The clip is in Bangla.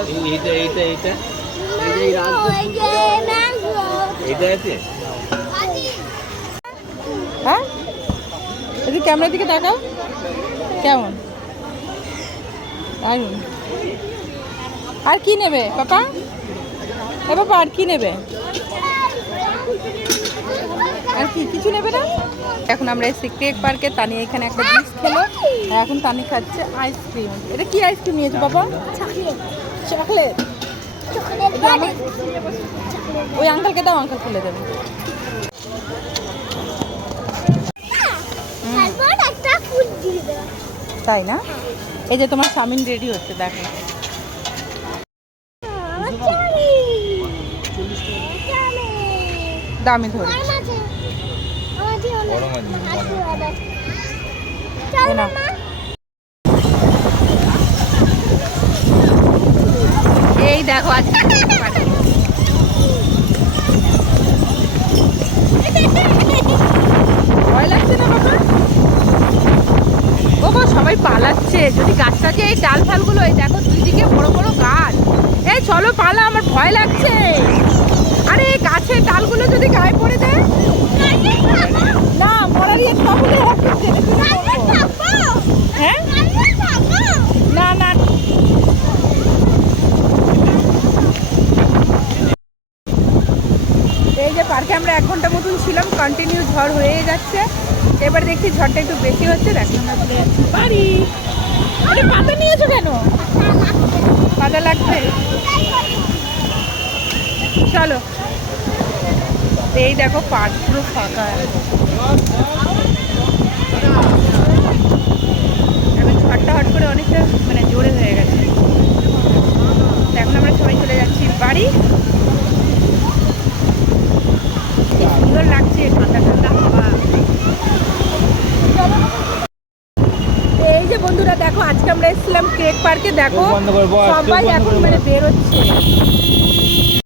এইটা এইটা এইটা এইটা আছে। হ্যাঁ, এদিকে ক্যামেরার দিকে তাকাও। কেমন? আর কি নেবে পাপা? এ বাবা, আর কি নেবে? আর কি কিছু নেবে না? এখন আমরা এসেছি ক্রেক পার্কে। তানি এখানে একটা জুস খেলো, আর এখন তানি খাচ্ছে আইসক্রিম। এটা কি আইসক্রিম নিয়েছো বাবা? চকলেট। ওই আঙ্কেলকে দাও, আঙ্কেল খুলে দেবে। তাই না? এই যে তোমার চাউমিন রেডি হচ্ছে, দেখো। দামি ধরে এই দেখো আজকে ভয় লাগছে না বাবা? ও গো, সবাই পালাচ্ছে। যদি গাছটা যে এই ডাল ফালগুলো, এই দেখো দুইদিকে বড় বড় গাছ। এই চলো পালা, আমার ভয় লাগছে। আরে এই গাছের ডালগুলো যদি গায়ে পড়ে দেয়? না, মরারই একটা বলে হ্যাঁ। না না, এই যে পার্কে আমরা 1 ঘন্টা মতন ছিলাম, কন্টিনিউ ঝড় হয়ে যাচ্ছে। এবার দেখছি ঝড়টা একটু বেশি হচ্ছে। দেখো আমরা চলে যাচ্ছি বাড়ি। আরে পাতা নিয়েছো কেন? পাতা লাগবে, চলো। এই দেখো পার্ক পুরো ফাঁকা। এখন ঝড়টা হট করে অনেকটা মানে জোরে হয়ে গেছে। এখন আমরা সবাই চলে যাচ্ছি বাড়ি। সুন্দর লাগছে, ঠান্ডা ঠান্ডা হাওয়া। এই যে বন্ধুরা দেখো, আজকে আমরা এসেছিলাম ক্রেক পার্কে। দেখো সবাই এখন মানে বেরোচ্ছে।